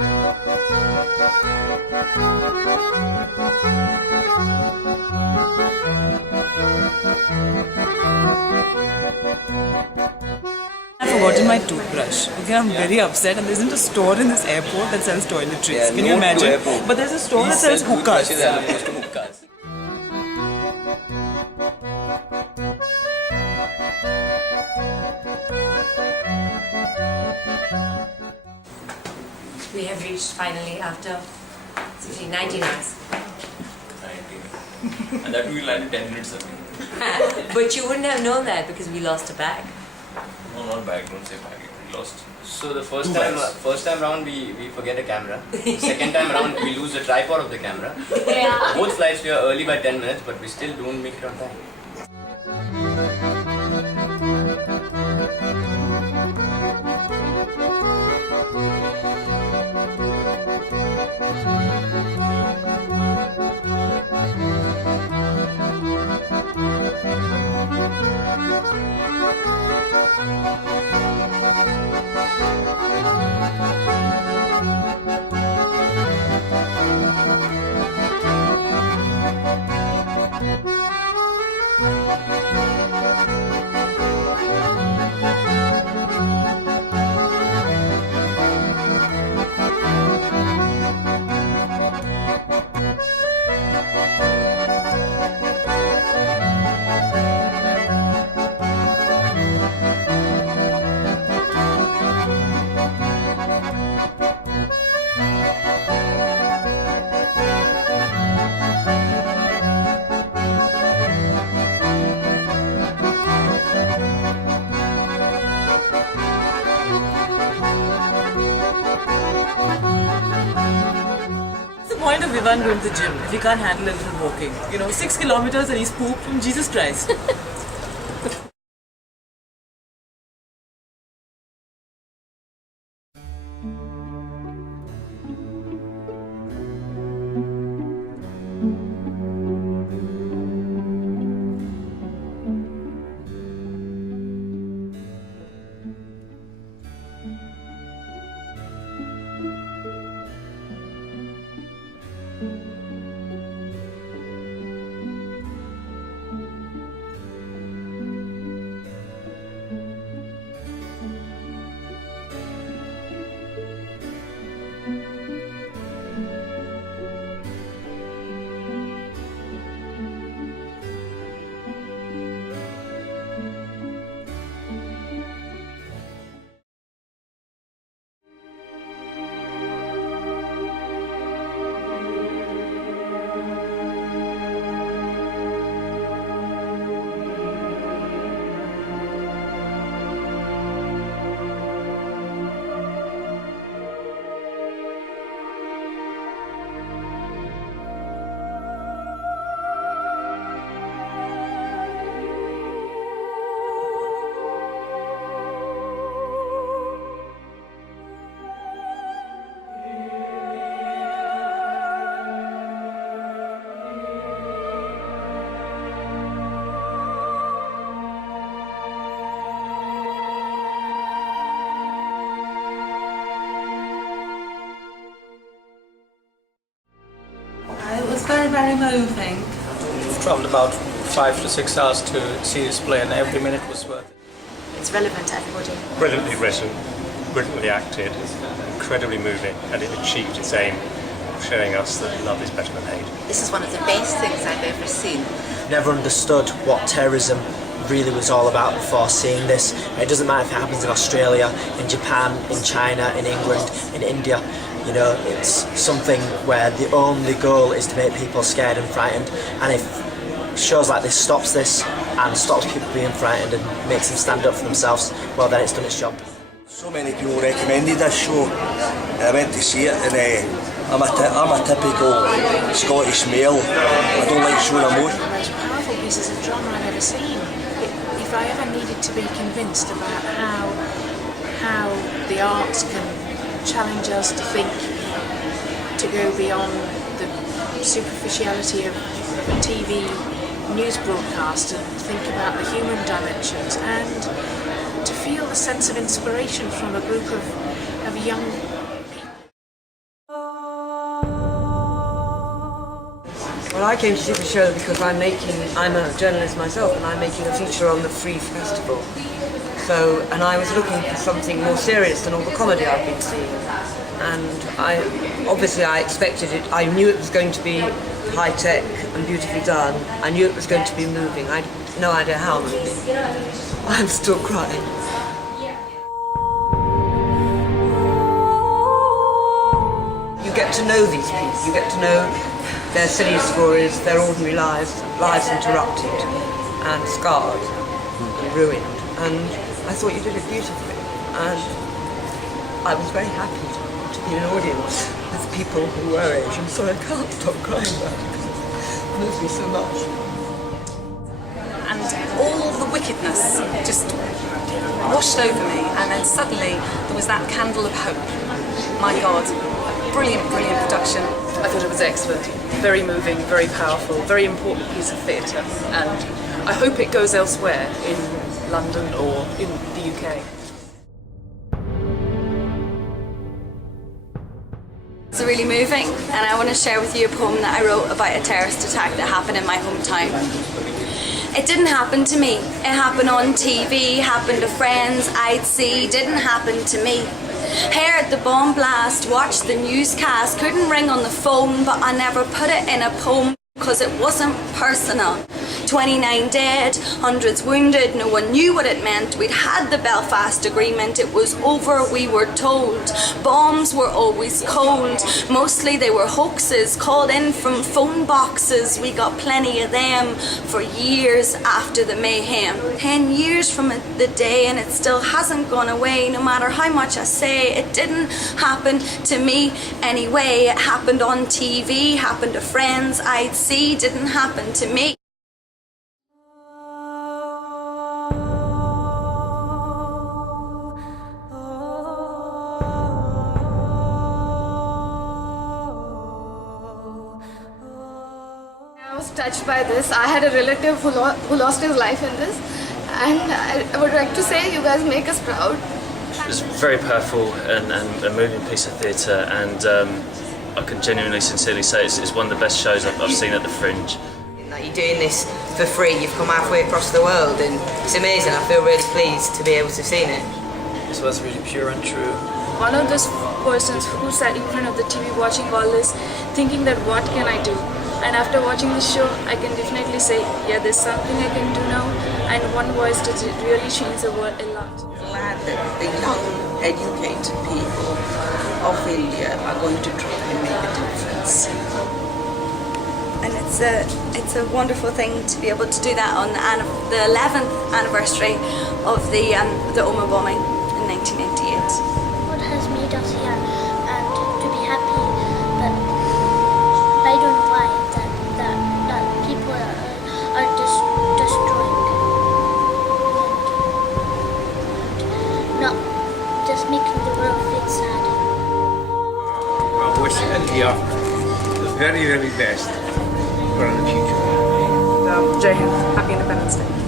I've forgotten my toothbrush. Okay, I'm very upset, and there isn't a store in this airport that sells toiletries. Yeah, can you imagine? But there's a store that sells hookahs. We have reached finally after 19 hours. 19. And that we landed 10 minutes ago. But you wouldn't have known that because we lost a bag. No, not bag, don't say bag. We lost. So the first time round we forget a camera. Second time round we lose the tripod of the camera. Yeah. Both flights we are early by 10 minutes, but we still don't make it on time. What's the point of Ivan going to the gym if he can't handle a little walking? 6 kilometers and he's pooped from Jesus Christ. It was very, very moving. We've travelled about 5 to 6 hours to see this play, and every minute was worth it. It's relevant to everybody. Brilliantly written, brilliantly acted, incredibly moving, and it achieved its aim of showing us that love is better than hate. This is one of the best things I've ever seen. Never understood what terrorism really was all about before seeing this. It doesn't matter if it happens in Australia, in Japan, in China, in England, in India. It's something where the only goal is to make people scared and frightened, and if shows like this stops this and stops people being frightened and makes them stand up for themselves, well then it's done its job. So many people recommended this show, I went to see it, and I'm a typical Scottish male. I don't like showing emotion. One of the most powerful pieces of drama I've ever seen. If I ever needed to be convinced about how the arts can challenge us to think, to go beyond the superficiality of a TV news broadcast and think about the human dimensions, and to feel a sense of inspiration from a group of young Well, I came to see the show because I'm a journalist myself, and I'm making a feature on the Fringe Festival. So, and I was looking for something more serious than all the comedy I've been seeing. And I expected it. I knew it was going to be high tech and beautifully done. I knew it was going to be moving. I had no idea how moving. I'm still crying. You get to know these people. You get to know their silly stories, their ordinary lives interrupted and scarred and ruined. And I thought you did it beautifully. And I was very happy to be in an audience with people who were Asian, so I can't stop crying about it because it moves me so much. And all the wickedness just washed over me, and then suddenly there was that candle of hope. My God, brilliant, brilliant production. I thought it was excellent, very moving, very powerful, very important piece of theatre, and I hope it goes elsewhere in London or in the UK. It's really moving, and I want to share with you a poem that I wrote about a terrorist attack that happened in my hometown. It didn't happen to me. It happened on TV, happened to friends I'd see, didn't happen to me. Heard the bomb blast, watched the newscast, couldn't ring on the phone, but I never put it in a poem because it wasn't personal. 29 dead, hundreds wounded, no one knew what it meant. We'd had the Belfast Agreement, it was over, we were told. Bombs were always cold, mostly they were hoaxes, called in from phone boxes. We got plenty of them for years after the mayhem. 10 years from the day and it still hasn't gone away, no matter how much I say. It didn't happen to me anyway. It happened on TV, happened to friends I'd see, didn't happen to me. I was touched by this. I had a relative who lost his life in this, and I would like to say you guys make us proud. It's a very powerful and a moving piece of theatre, and I can genuinely, sincerely say it's one of the best shows I've seen at the Fringe. You're doing this for free, you've come halfway across the world, and it's amazing. I feel really pleased to be able to have seen it. This was really pure and true. One of those persons who sat in front of the TV watching all this, thinking that what can I do? And after watching this show, I can definitely say, yeah, there's something I can do now, and one voice does really change the world a lot. Glad that the young, educated people of India are going to try and make a difference. And it's a wonderful thing to be able to do that on the 11th anniversary of the Omagh bombing in 1998. What has made us here and to be happy, but I don't know why that people are destroying and not just making the world feel sad. I wish India the very, very best for the future. Jai Hind, Happy Independence Day.